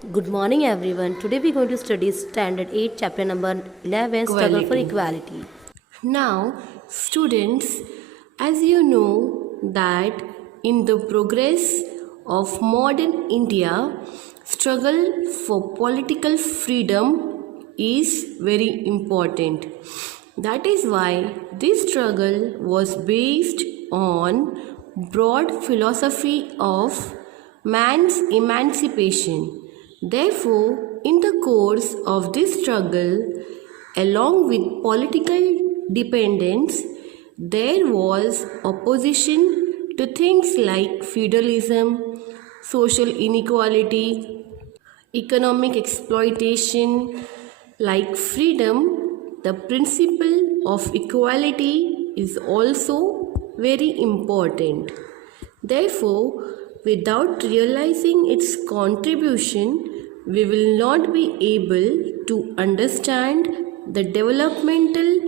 Good morning, everyone. Today we're going to study Standard 8, Chapter number 11, Struggle for Equality. Now, students, as you know that in the progress of modern India, struggle for political freedom is very important. That is why this struggle was based on broad philosophy of man's emancipation. Therefore, in the course of this struggle, along with political dependence, there was opposition to things like feudalism, social inequality, economic exploitation. Like freedom, the principle of equality is also very important. Therefore, without realizing its contribution, we will not be able to understand the developmental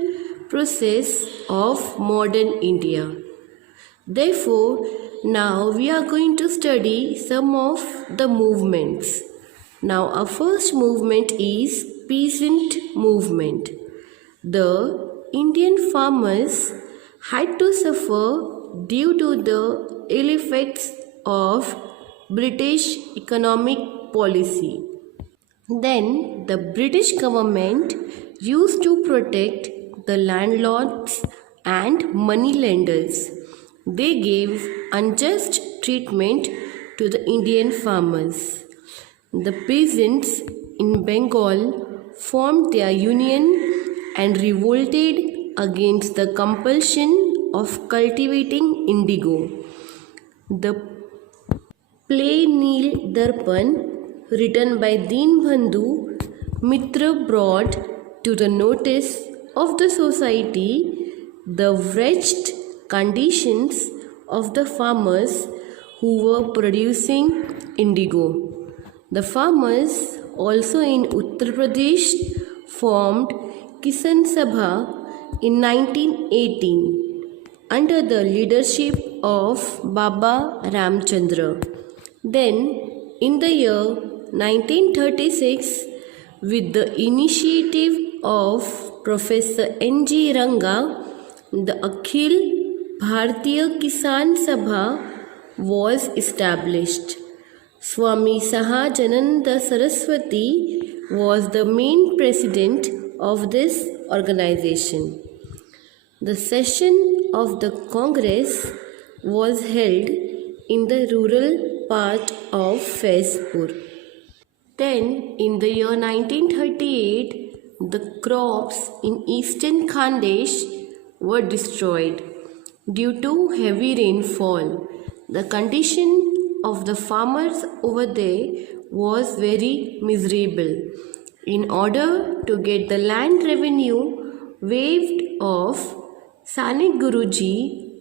process of modern India. Therefore, now we are going to study some of the movements. Now, our first movement is peasant movement. The Indian farmers had to suffer due to the ill effects of British economic policy. Then the British government used to protect the landlords and money lenders. They gave unjust treatment to the Indian farmers. The peasants in Bengal formed their union and revolted against the compulsion of cultivating indigo. The play Neel Darpan, written by Dinbandhu Mitra, brought to the notice of the society the wretched conditions of the farmers who were producing indigo. The farmers also in Uttar Pradesh formed Kisan Sabha in 1918 under the leadership of Baba Ramchandra. Then, in the year 1936, with the initiative of Professor N.G. Ranga, the Akhil Bharatiya Kisan Sabha was established. Swami Sahajananda Saraswati was the main president of this organization. The session of the Congress was held in the rural part of Faizpur. Then, in the year 1938, the crops in eastern Khandesh were destroyed due to heavy rainfall. The condition of the farmers over there was very miserable. In order to get the land revenue waived off, Sanik Guruji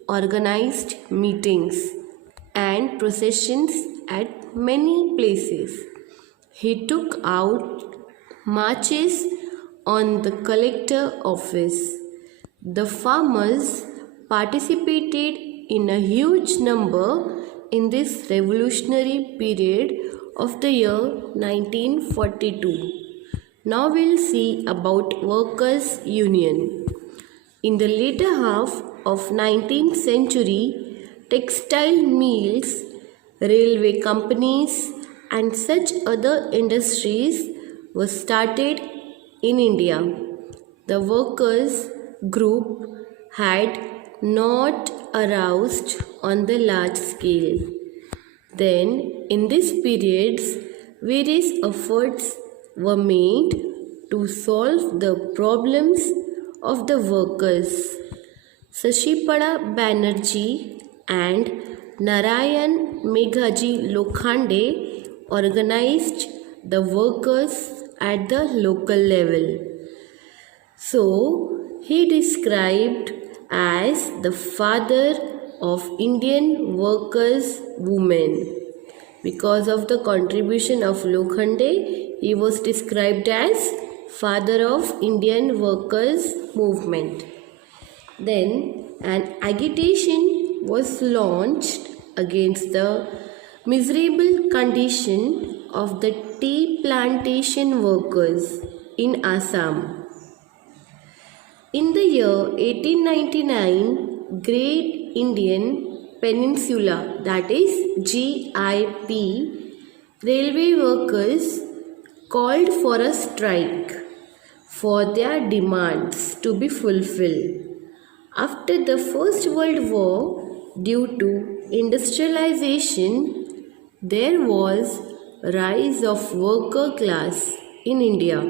organized meetings and processions at many places. He took out marches on the collector office. The farmers participated in a huge number in this revolutionary period of the year 1942. Now we'll see about workers' union. In the later half of 19th century, textile mills, railway companies and such other industries were started in India. The workers' group had not aroused on the large scale. Then, in these periods, various efforts were made to solve the problems of the workers. Sashipada Banerjee and Narayan Meghaji Lokhande organized the workers at the local level. So, he described as the father of Indian workers' women. Because of the contribution of Lokhande, he was described as father of Indian workers' movement. Then an agitation was launched against the miserable condition of the tea plantation workers in Assam. In the year 1899, Great Indian Peninsula, that is GIP, railway workers called for a strike for their demands to be fulfilled. After the First World War, due to industrialization, there was rise of worker class in India,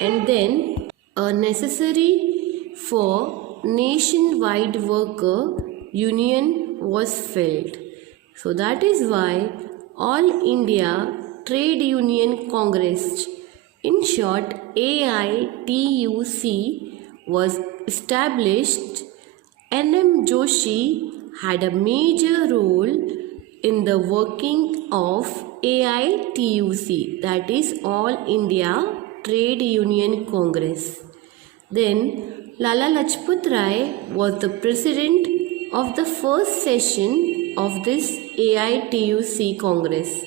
and then a necessary for nationwide worker union was felt. So that is why All India Trade Union Congress, in short AITUC, was established. N.M. Joshi had a major role in the working of AITUC, that is All India Trade Union Congress. Then Lala Lajpat Rai was the president of the first session of this AITUC Congress.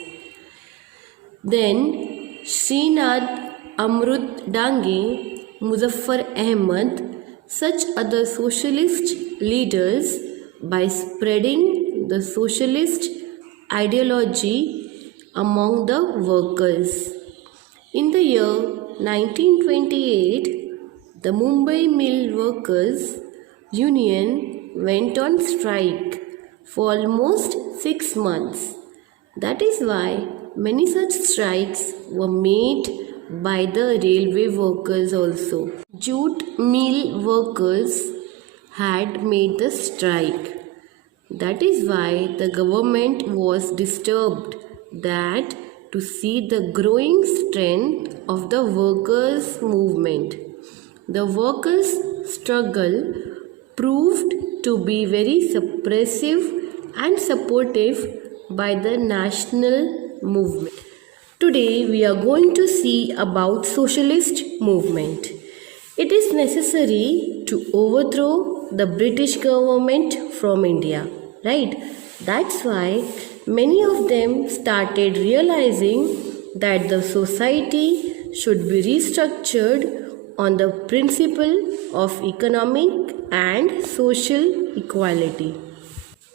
Then Srinath Amrut Dange, Muzaffar Ahmad, such other socialist leaders, by spreading the socialist ideology among the workers. In the year 1928, the Mumbai Mill Workers Union went on strike for almost 6 months. That is why many such strikes were made by the railway workers also. Jute mill workers had made the strike. That is why the government was disturbed that to see the growing strength of the workers' movement. The workers' struggle proved to be very suppressive and supportive by the national movement. Today we are going to see about socialist movement. It is necessary to overthrow the British government from India, right? That's why many of them started realizing that the society should be restructured on the principle of economic and social equality.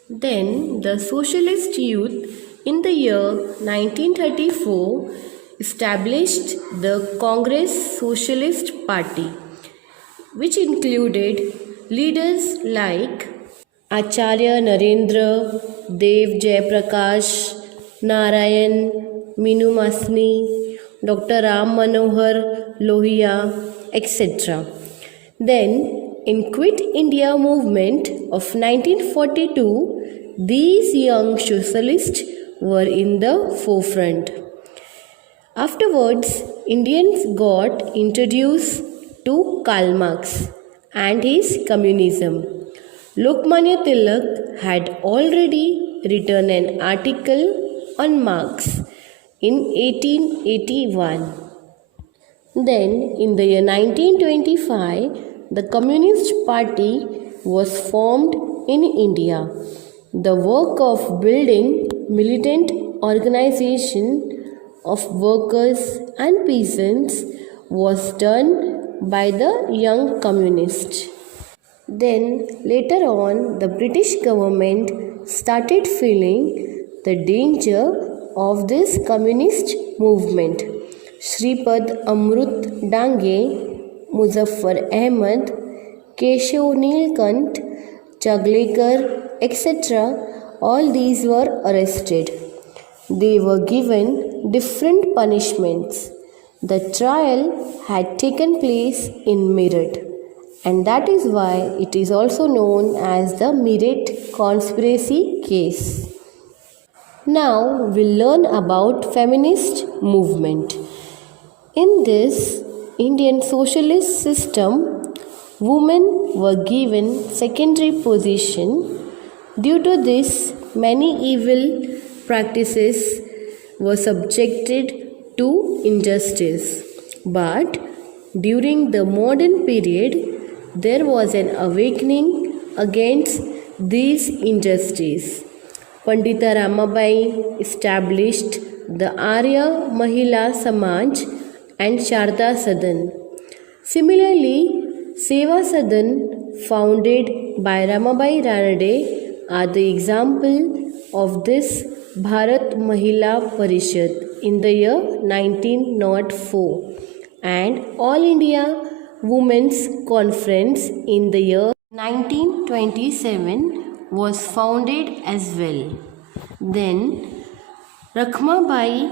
Then the socialist youth in the year 1934 established the Congress Socialist Party, which included leaders like Acharya Narendra, Dev Jayaprakash, Narayan, Minu Masni, Dr. Ram Manohar Lohia, etc. Then, in Quit India movement of 1942, these young socialists were in the forefront. Afterwards, Indians got introduced to Karl Marx and his communism. Lokmanya Tilak had already written an article on Marx in 1881. Then, in the year 1925, the Communist Party was formed in India. The work of building militant organization of workers and peasants was done by the young communists. Then later on, the British government started feeling the danger of this communist movement. Shripad Amrut Dange, Muzaffar Ahmad, Keshav Nilkant, Chaglekar, etc. All these were arrested. They were given different punishments. The trial had taken place in Meerut, and that is why it is also known as the Meerut conspiracy case. Now we'll learn about feminist movement. In this Indian socialist system, women were given secondary position. Due to this, many evil practices were subjected to injustice. But during the modern period, there was an awakening against these injustices. Pandita Ramabai established the Arya Mahila Samaj, and Sharda Sadan. Similarly, Seva Sadan, founded by Ramabai Ranade, are the example of this Bharat Mahila Parishad in the year 1904 and All India Women's Conference in the year 1927 was founded as well. Then Rakhmabai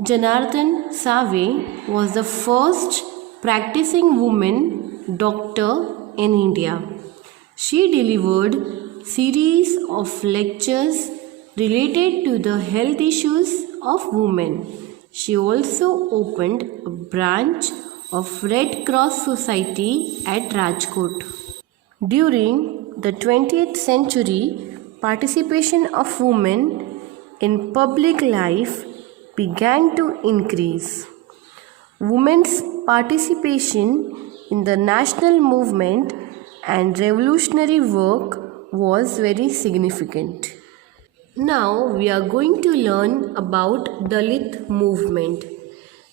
Janardhan Save was the first practicing woman doctor in India. She delivered series of lectures related to the health issues of women. She also opened a branch of Red Cross Society at Rajkot. During the 20th century, participation of women in public life began to increase. Women's participation in the national movement and revolutionary work was very significant. Now we are going to learn about Dalit movement.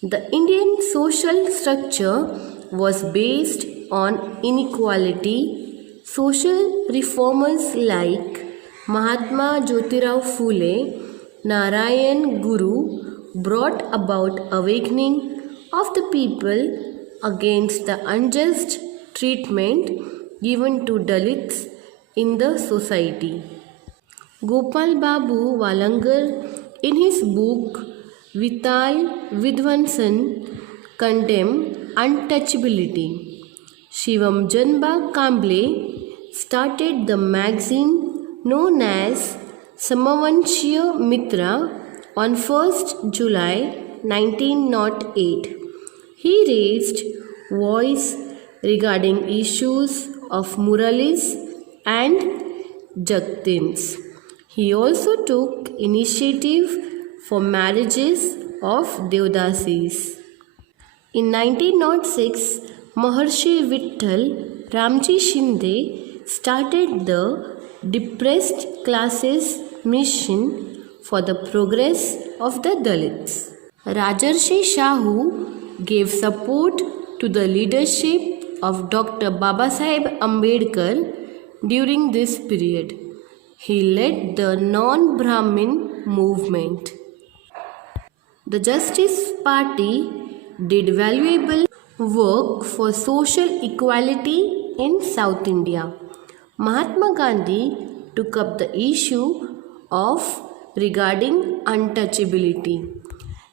The Indian social structure was based on inequality. Social reformers like Mahatma Jyotirao Phule, Narayan Guru brought about awakening of the people against the unjust treatment given to Dalits in the society. Gopal Babu Walangar, in his book Vital Vidwansan, condemned untouchability. Shivam Janba Kamble started the magazine known as Samavanshiya Mitra on 1st July 1908. He raised voice regarding issues of Muralis and Jaktins. He also took initiative for marriages of Devdasis. In 1906, Maharshi Vittal Ramji Shinde started the Depressed Classes Mission for the progress of the Dalits. Rajarshi Shahu gave support to the leadership of Dr. Babasaheb Ambedkar during this period. He led the non-Brahmin movement. The Justice Party did valuable work for social equality in South India. Mahatma Gandhi took up the issue of regarding untouchability.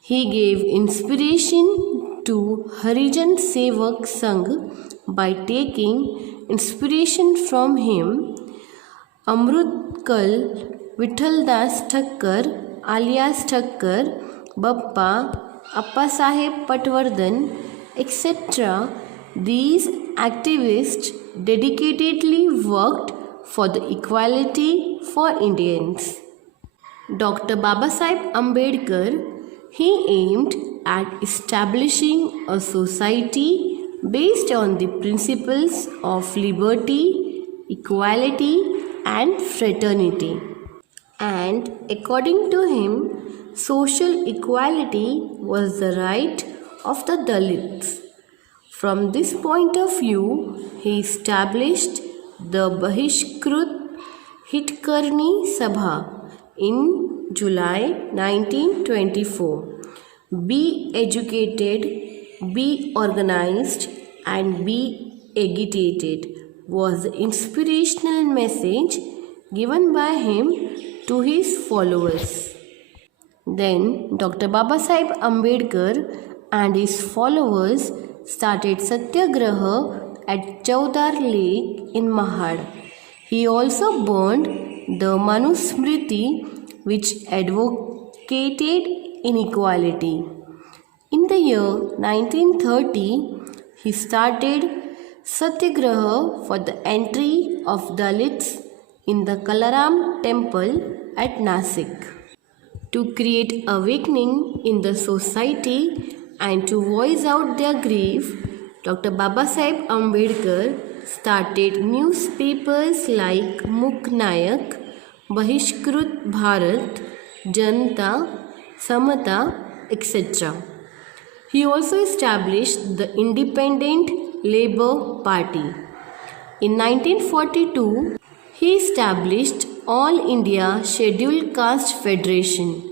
He gave inspiration to Harijan Sevak Sangh by taking inspiration from him. Amrutkal Vithaldas Thakkar alias Thakkar, Bappa, Appasaheb Patwardhan, etc. These activists dedicatedly worked for the equality for Indians. Dr. Babasaheb Ambedkar, he aimed at establishing a society based on the principles of liberty, equality, and fraternity. And according to him, social equality was the right of the Dalits. From this point of view, he established the Bahishkrut Hitkarni Sabha in July 1924. Be educated, be organized, and be agitated was the inspirational message given by him to his followers. Then Dr. Babasaheb Ambedkar and his followers started Satyagraha at Chaudhar Lake in Mahad. He also burned the Manusmriti, which advocated inequality. In the year 1930, he started Satyagraha for the entry of Dalits in the Kalaram temple at Nasik. To create awakening in the society and to voice out their grief, Dr. Babasaheb Ambedkar started newspapers like Mukh Nayak, Bahishkrut Bharat, Janata, Samata, etc. He also established the Independent Labour Party. In 1942, he established All India Scheduled Caste Federation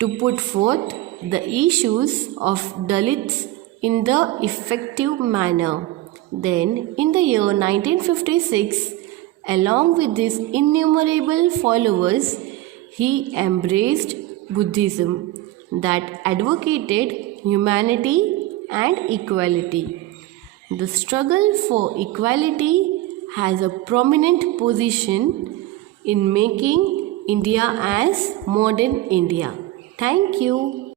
to put forth the issues of Dalits in the effective manner. Then, in the year 1956, along with his innumerable followers, he embraced Buddhism that advocated humanity and equality. The struggle for equality has a prominent position in making India as modern India. Thank you.